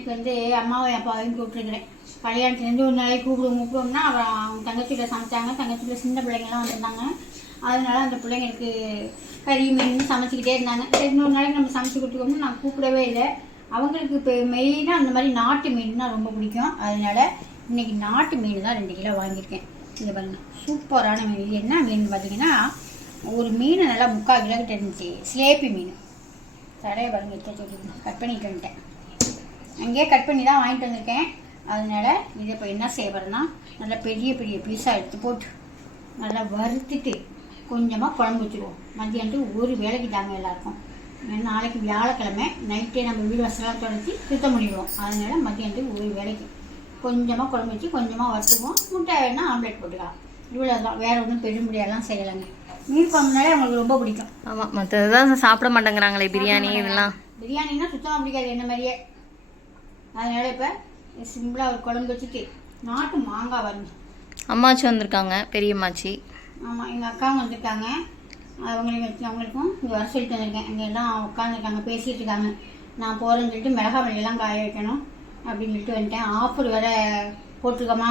இன்னைக்கு வந்து அம்மாவை அப்பாவையும் கூப்பிட்டுருக்கிறேன். கல்யாணத்துலேருந்து ஒரு நாளைக்கு கூப்பிடுவோம்னா அப்புறம் அவங்க தங்கச்சியில் சமைச்சாங்க. தங்கச்சியில் சின்ன பிள்ளைங்கள்லாம் வந்திருந்தாங்க. அதனால அந்த பிள்ளைங்களுக்கு கறி மீன் சமைச்சிக்கிட்டே இருந்தாங்க. சரி இன்னொரு நாளைக்கு நம்ம சமைச்சு கொடுத்துக்கோம்னு நான் கூப்பிடவே இல்லை. அவங்களுக்கு இப்போ மெயினாக அந்த மாதிரி நாட்டு மீன்னா ரொம்ப பிடிக்கும். அதனால் இன்றைக்கி நாட்டு மீன் தான் 2 கிலோ வாங்கியிருக்கேன். இதை பாருங்கள், சூப்பரான மீன். இது என்ன மீன் பார்த்தீங்கன்னா, ஒரு மீன் நல்லா 3/4 கிலோக்கிட்ட இருந்துச்சு. சிலேப்பி மீன். தடையை பாருங்கள், எடுத்து சொல்லி கட் பண்ணிட்டு வந்துட்டேன். அங்கேயே கட் பண்ணி தான் வாங்கிட்டு வந்திருக்கேன். அதனால் இதை இப்போ என்ன செய்யப்படுறேன்னா, நல்லா பெரிய பெரிய பீஸாக எடுத்து போட்டு நல்லா வறுத்துட்டு கொஞ்சமாக குழம்பு வச்சுருவோம். மதியானத்துக்கு ஒரு வேலைக்கு தாங்க எல்லாருக்கும். நாளைக்கு வியாழக்கிழமை நைட்டே நம்ம வீடு வசலாம் தொடச்சி சுத்தம் பண்ணிடுவோம். அதனால் மதியானத்துக்கு ஒரு வேலைக்கு கொஞ்சமாக குழம்பு வச்சு கொஞ்சமாக வறுத்துக்குவோம். முட்டை வேணால் ஆம்லேட் போட்டுக்கலாம். இவ்வளோ தான், வேறு ஒன்றும் பெரும்படியெல்லாம் செய்யலைங்க. மீன் குழம்புனாலே அவங்களுக்கு ரொம்ப பிடிக்கும். ஆமாம், மற்றதான் சாப்பிட மாட்டேங்கிறாங்களே, பிரியாணி இதெல்லாம். பிரியாணின்னா சுத்தமாக பிடிக்காது என்ன மாதிரியே. அதனால் இப்போ சிம்பிளாக ஒரு குழம்பு வச்சுட்டு நாட்டு மாங்காய் வரணும். அம்மாச்சி வந்திருக்காங்க, பெரியம்மாச்சி. ஆமாம், எங்கள் அக்காவும் வந்திருக்காங்க. அவங்களுக்கும் இங்கே வர சொல்லிட்டு வந்திருக்கேன். இங்கே எல்லாம் உட்காந்துருக்காங்க, பேசிகிட்டு இருக்காங்க. நான் போகிறேன்னு சொல்லிட்டு மிளகா மல்லியெல்லாம் காய வைக்கணும் அப்படின்னு சொல்லிட்டு வந்துட்டேன். ஆஃபர் வேறு போட்டிருக்கோமா,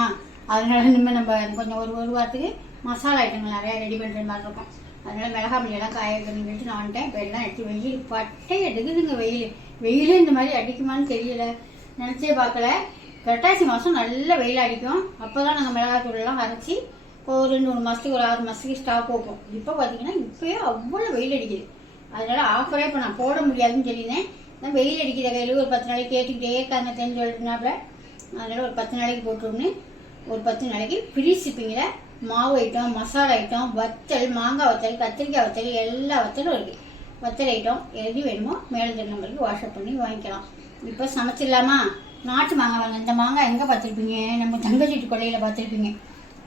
அதனால இனிமேல் நம்ம கொஞ்சம் ஒரு வாரத்துக்கு மசாலா ஐட்டங்கள் நிறையா ரெடி பண்ணுற மாதிரி இருக்கும். அதனால் மிளகா மல்லியெல்லாம் காய வைக்கணும்னு சொல்லிட்டு நான் வந்துட்டேன். இப்போ எல்லாம் எடுத்து வெயில் பட்டை எடுக்குதுங்க. வெயிலே இந்த மாதிரி அடிக்குமான்னு தெரியல, நினச்சே பார்க்கல. புரட்டாசி மாதம் நல்ல வெயில் அடிக்கும். அப்போ தான் நாங்கள் மிளகாத்தூளெல்லாம் அரைச்சி ஒரு 2-3 மாதத்துக்கு ஒரு 6 மாதத்துக்கு ஸ்டாக் வைப்போம். இப்போ பார்த்தீங்கன்னா இப்போயே அவ்வளோ வெயில் அடிக்குது. அதனால் ஆஃபரே இப்போ நான் போட முடியாதுன்னு சொல்லியிருந்தேன். நான் வெயில் அடிக்கிற கையில் ஒரு 10 நாளைக்கு கேட்டுக்கிட்டே இருக்காங்க தெரிஞ்சு சொல்லிட்டுனாப்புல. அதனால் ஒரு 10 நாளைக்கு போட்டுருன்னு ஒரு 10 நாளைக்கு ஃப்ரீ ஷிப்பிங்கில் மாவு ஐட்டம், மசாலா ஐட்டம், வத்தல், மாங்காய் வத்தல், கத்திரிக்காய் வத்தல், எல்லா வத்தலும் இருக்குது. வத்தல் ஐட்டம் எது வேணுமோ மேலே நம்பருக்கு வாட்ஸ்அப் பண்ணி வாங்கிக்கலாம். இப்போ சமைச்சிடலாமா? நாட்டு மாங்காய் வாங்க. இந்த மாங்காய் எங்கே பார்த்துருப்பீங்க? நம்ம தங்கச்சீட்டு கொள்ளையில் பார்த்துருப்பீங்க.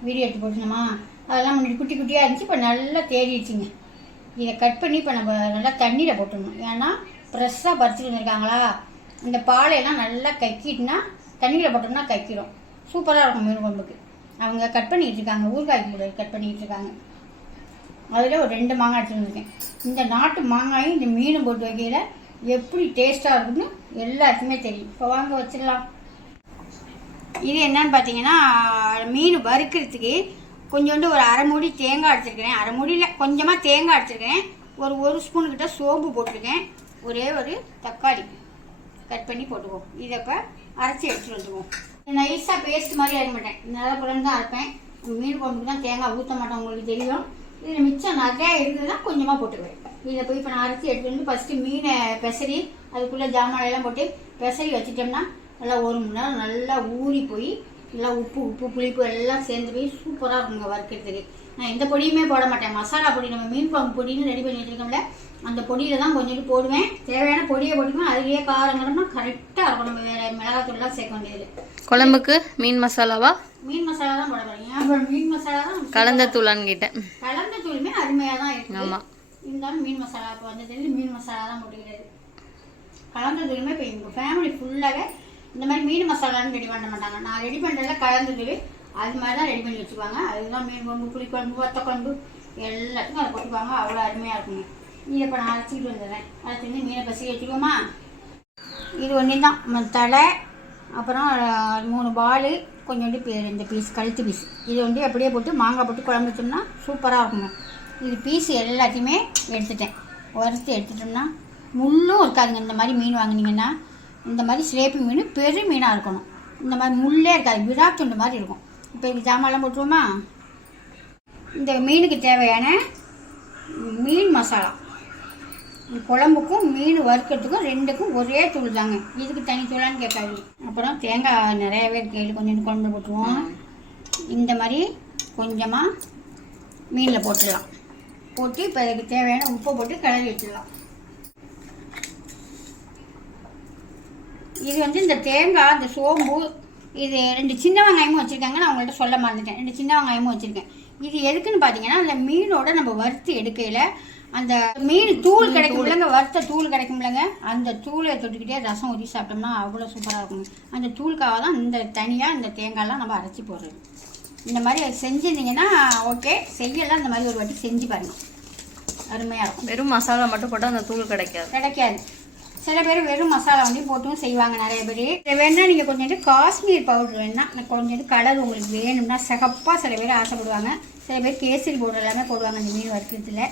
வீடியோ எடுத்து போட்டுனோமா, அதெல்லாம் முன்னாடி குட்டி குட்டியாக இருந்துச்சு. இப்போ நல்லா தேடிடுச்சிங்க. இதை கட் பண்ணி இப்போ நம்ம நல்லா தண்ணியில் போட்டுடணும். ஏன்னா ஃப்ரெஷ்ஷாக பறிச்சுட்டு வந்துருக்காங்களா, இந்த பாலையெல்லாம் நல்லா கக்கிட்டுனா தண்ணியில் போட்டோம்னா கக்கிடும். சூப்பராக இருக்கும் மீன் குழம்புக்கு. அவங்க கட் பண்ணிகிட்டு இருக்காங்க, ஊறுகாய்க்கு கூட கட் பண்ணிகிட்டு இருக்காங்க. அதில் ஒரு 2 மாங்காய் எடுத்துகிட்டு வந்திருக்கேன். இந்த நாட்டு மாங்காயும் இந்த மீனும் போட்டு வைக்கையில் எப்படி டேஸ்ட்டாக இருக்குன்னு எல்லாருக்குமே தெரியும். இப்போ வாங்க வச்சிடலாம். இது என்னன்னு பார்த்தீங்கன்னா, மீன் வறுக்கிறதுக்கு கொஞ்சோண்டு ஒரு 1/2 மூடி தேங்காய் அடிச்சிருக்கிறேன். 1/2 மூடியில் கொஞ்சமாக தேங்காய் அடிச்சிருக்கிறேன். ஒரு ஸ்பூனுக்கிட்ட சோம்பு போட்டிருக்கேன். ஒரே ஒரு தக்காளி கட் பண்ணி போட்டுக்குவோம். இதை இப்போ அரைச்சி எடுத்துகிட்டு வந்துடுவோம். நைஸாக பேஸ்ட் மாதிரி அரைக்க மாட்டேன், நல்லா புலன்னு தான் அரைப்பேன். மீன் குழம்புக்கு தான் தேங்காய் ஊற்ற மாட்டேன், உங்களுக்கு தெரியும். இதில் மிச்சம் நிறையா இருந்ததுன்னா கொஞ்சமாக போட்டுக்குவேன். இதை போய் இப்போ நான் அரைச்சி எடுத்துகிட்டு வந்து ஃபஸ்ட்டு மீனை பெசரி அதுக்குள்ளே ஜாமானெல்லாம் போட்டு பெசரி வச்சிட்டோம்னா நல்லா 1 மணி நேரம் நல்லா ஊறி போய் நல்லா உப்பு புளிப்பு எல்லாம் சேர்ந்து போய் சூப்பராக இருக்குங்க வறுக்கிறதுக்கு. நான் எந்த பொடியுமே போட மாட்டேன். மசாலா பொடி நம்ம மீன் குழம்பு பொடின்னு ரெடி பண்ணி வச்சுருக்கோம்ல, அந்த பொடியில் தான் கொஞ்சோண்டு போடுவேன். தேவையான பொடியை போட்டுக்குவேன். அதுலேயே காரங்கரம்னா கரெக்டாக இருக்கும். நம்ம வேறு மிளகாத்தூள்லாம் சேர்க்க வேண்டியது. குழம்புக்கு மீன் மசாலாவா? மீன் மசாலா தான் போட போகிறேன். அப்புறம் மீன் மசாலா தான் கலந்த தூளான்னு கேட்டேன். கலந்த தூளுமே அருமையாக தான் இருக்குது. ஆமாம், இருந்தாலும் மீன் மசாலா இப்போ வந்து மீன் மசாலா தான் போட்டுக்கிறது. கலந்த தூளுமே இப்போ எங்கள் ஃபேமிலி ஃபுல்லாகவே இந்த மாதிரி மீன் மசாலான்னு ரெடி பண்ண மாட்டாங்க. நான் ரெடி பண்ணுறதுல கலந்த தூள் அது மாதிரி தான் ரெடி பண்ணி வச்சுக்குவாங்க. அதுதான் மீன் குழம்பு, புளிக்குழம்பு, வத்த குழம்பு எல்லாத்துக்கும் அதை போட்டுக்குவாங்க. அவ்வளோ அருமையாக இருக்குங்க. இதை இப்போ நான் அரைச்சிக்கிட்டு வந்துடுறேன். அரைச்சி வந்து மீனை பசி வச்சுக்குவோமா. இது ஒன்றே தான் தலை, அப்புறம் 3 பால், கொஞ்சோண்டு 2 பீஸ் கழுத்து பீஸ். இது வந்து அப்படியே போட்டு மாங்காய் போட்டு குழம்பு வச்சோம்னா சூப்பராக இருக்குங்க. இது பீஸ் எல்லாத்தையுமே எடுத்துட்டேன். வறுத்து எடுத்துட்டோம்னா முள்ளும் இருக்காதுங்க. இந்த மாதிரி மீன் வாங்கினீங்கன்னா, இந்த மாதிரி சிலேப்பி மீன் பெரிய மீனாக இருக்கணும். இந்த மாதிரி முள்ளே இருக்காது, விராத்துண்டு மாதிரி இருக்கும். இப்போ இது ஜாமான்லாம் போட்டுருவோமா. இந்த மீனுக்கு தேவையான மீன் மசாலா, குழம்புக்கும் மீன் வறுக்கிறதுக்கும் 2க்கும் ஒரே தூள் தாங்க. இதுக்கு தனி தூளான்னு கேட்காது. அப்புறம் தேங்காய் நிறையாவே இருக்குது, கொஞ்சம் குழம்பு போட்டுருவோம். இந்த மாதிரி கொஞ்சமாக மீனில் போட்டுடலாம். போட்டு இப்போ அதுக்கு தேவையான உப்பை போட்டு கிளறி வச்சிடலாம். இது வந்து இந்த தேங்காய், இந்த சோம்பு, இது 2 சின்ன வெங்காயமும் வச்சுருக்காங்க. நான் உங்கள்கிட்ட சொல்ல மறந்துட்டேன். 2 சின்ன வெங்காயமும் வச்சுருக்கேன். இது எதுக்குன்னு பார்த்தீங்கன்னா, அந்த மீனோட நம்ம வறுத்து எடுக்கையில் அந்த மீன் தூள் கிடைக்கும்லங்க, வறுத்த தூள் கிடைக்கும்லங்க, அந்த தூளை தொட்டுக்கிட்டே ரசம் ஊற்றி சாப்பிட்டோம்னா அவ்வளோ சூப்பராக இருக்குங்க. அந்த தூளுக்காக தான் இந்த தனியாக இந்த தேங்காயெலாம் நம்ம அரைச்சி போடுறது. இந்த மாதிரி செஞ்சுருந்தீங்கன்னா ஓகே, செய்யலாம். இந்த மாதிரி ஒரு வாட்டி செஞ்சு பாருங்கள், அருமையாக இருக்கும். வெறும் மசாலா மட்டும் போட்டால் அந்த தூள் கிடைக்காது. சில பேர் வெறும் மசாலா வந்து போட்டும் செய்வாங்க நிறைய பேர். இதை வேணால் நீங்கள் கொஞ்சோண்டு காஷ்மீர் பவுடர் வேணால் கொஞ்சோண்டு கலர் உங்களுக்கு வேணும்னா சிகப்பாக சில பேர் ஆசைப்படுவாங்க. சில பேர் கேசரி பவுடர் எல்லாமே போடுவாங்க இந்த மீன் வறுக்கிறதுல.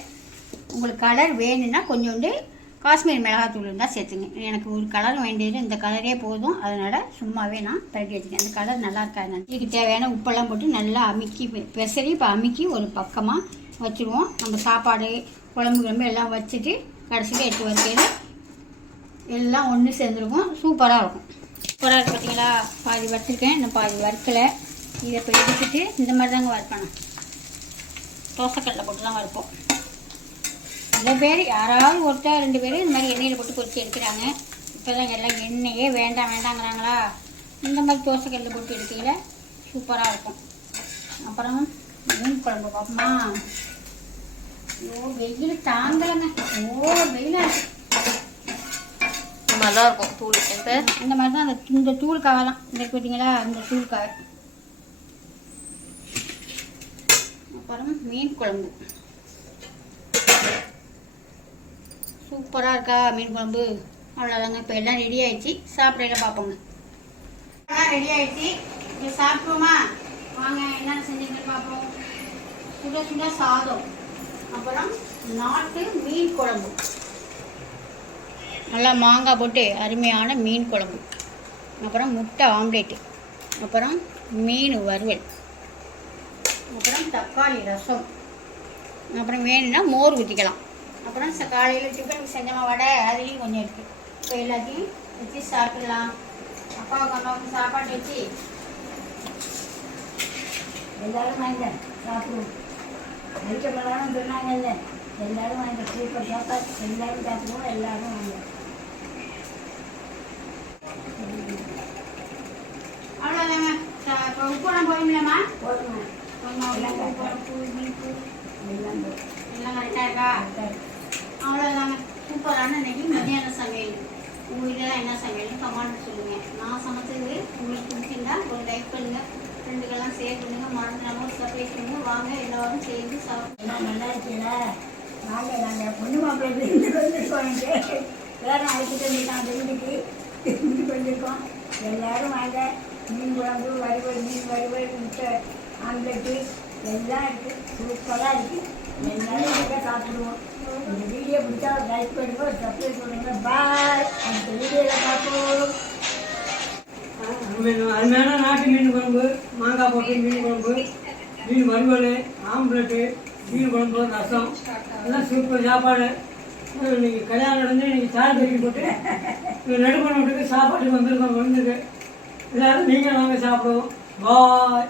உங்களுக்கு கலர் வேணும்னா கொஞ்சோண்டு காஷ்மீர் மிளகாத்தூள் இருந்தால் சேர்த்துங்க. எனக்கு ஒரு கலர் வேண்டியது இந்த கலரே போதும், அதனால் சும்மாவே நான் பரட்டி வச்சுக்கேன். அந்த கலர் நல்லா இருக்காது. இதுக்கு தேவையான உப்பெல்லாம் போட்டு நல்லா அமுக்கி பெசரி இப்போ அமுக்கி ஒரு பக்கமாக வச்சுருவோம். நம்ம சாப்பாடு குழம்பு கிழம்பு எல்லாம் வச்சுட்டு கடைசியில் எடுத்து வரைக்கிறது எல்லாம் ஒன்று சேர்ந்துருக்கும். சூப்பராக இருக்கும். சூப்பராக இருக்குது பார்த்தீங்களா? பாதி வறுத்துருக்கேன், இன்னும் பாதி வறுக்கலை. இதை இப்போ எடுத்துட்டு இந்த மாதிரி தாங்க வறுப்பேன். தோசைக்கல்லில் போட்டு தான் வறுப்போம். சில பேர் யாராவது ஒருத்தர் 2 பேர் இந்த மாதிரி எண்ணெயில் போட்டு பொரிச்சு எடுக்கிறாங்க. இப்போ தான் எல்லாம் எண்ணெயே வேண்டாங்கிறாங்களா, இந்த மாதிரி தோசைக்கல்லில் போட்டு எடுத்தீங்கள சூப்பராக இருக்கும். அப்புறம் மீன் குழம்பு பார்ப்போமா? ஐயோ வெயில் தாங்கலைங்க, வெயிலாக இருக்குது. இந்த மாதிரி தான் இருக்கும் தூள். இந்த மாதிரி தான் இந்த தூளுக்காக தான் இந்த பார்த்தீங்களா, இந்த தூளுக்காக. அப்புறம் மீன் குழம்பு சூப்பராக இருக்கா மீன் குழம்பு? அவ்வளோதாங்க. இப்போ எல்லாம் ரெடி ஆகிடுச்சு, சாப்பிடையில பார்ப்போங்க. எல்லாம் ரெடி ஆகிடுச்சு, இங்கே சாப்பிடுவோமா? வாங்க என்னென்ன செஞ்சீங்கன்னு பார்ப்போம். சுட சுட சாதம், அப்புறம் நாட்டு மீன் குழம்பு, நல்லா மாங்காய் போட்டு அருமையான மீன் குழம்பு, அப்புறம் முட்டை ஆம்லேட்டு, அப்புறம் மீன் வறுவல், அப்புறம் தக்காளி ரசம், அப்புறம் வேணும்னா மோர் ஊற்றிக்கலாம். அப்புறம் காலையில் டிஃபனுக்கு செஞ்சமா வடை, அதுலேயும் கொஞ்சம் இருக்குது. இப்போ எல்லாத்தையும் வச்சு சாப்பிடலாம். அப்பாவுக்கு அம்மாவுக்கு சாப்பாடு வச்சு எல்லாரும் வாங்க சாப்பிடுவோம். அடிக்கப்படாமல் சொன்னாங்கல்ல, எல்லாரும் வாங்க சூப்பர் சாப்பாடு, எல்லாரும் சாப்பிடுவோம். எல்லாரும் வாங்க. அவ்வளோதாங்க. இப்போ உப்புலாம் போயிடலாமா? போதுமா? எல்லாம் கரெக்டாக இருக்கா? அவ்வளோதாங்க. சூப்பரான இன்னைக்கு மத்தியான சமையல். உங்கள் வீட்டில் என்ன சமையல்னு கமெண்ட் சொல்லுங்கள். நான் சமைச்சது உங்களுக்கு பிடிச்சிருந்தா ஒரு லைக் பண்ணுங்கள், ஃப்ரெண்டுக்கெல்லாம் ஷேர் பண்ணுங்கள், மறந்துடாமல் சர்ப்ரைஸ் பண்ணுங்கள். வாங்க எல்லோரும் சேர்ந்து சாப்பிடுவோம். நல்லா இருக்குல்ல? வாங்க, நாங்கள் பொண்ணு மாப்பிள்ளை வீட்டுக்கு வந்துருக்கோம். வேறு அழைச்சிட்டு வந்துருக்கான் வீட்டுக்கு, வீட்டுக்கு வந்திருக்கோம். எல்லோரும் வாங்க. மீன் குழம்பு, வறுவல், மீன் வறுவல், முட்டை ஆம்லெட்டு எல்லாம் இருக்குது. சூப்பராக இருக்குது. எல்லாரும் வாங்க சாப்பிடுவோம். இந்த வீடியோ பிடிச்சா லைக் பண்ணுங்க, சப்ஸ்கிரைப் பண்ணுங்க. பாய். அந்த வீடியோவில் பார்ப்போம். அருமையான நாட்டு மீன் குழம்பு, மாங்காய் போட்டு மீன் குழம்பு, மீன் வறுவல், ஆம்லெட்டு, மீன் குழம்பு, ரசம் எல்லாம் சூப்பர் சாப்பாடு. இன்னைக்கு கல்யாணம் நடந்து இன்னைக்கு சார் தூக்கி போட்டு நடுமணம் விட்டுக்கு சாப்பாட்டுக்கு வந்துருக்கோம். வந்துருக்கு எல்லாரும் நீங்கள் வாங்க சாப்பிடுவோம். பாய்.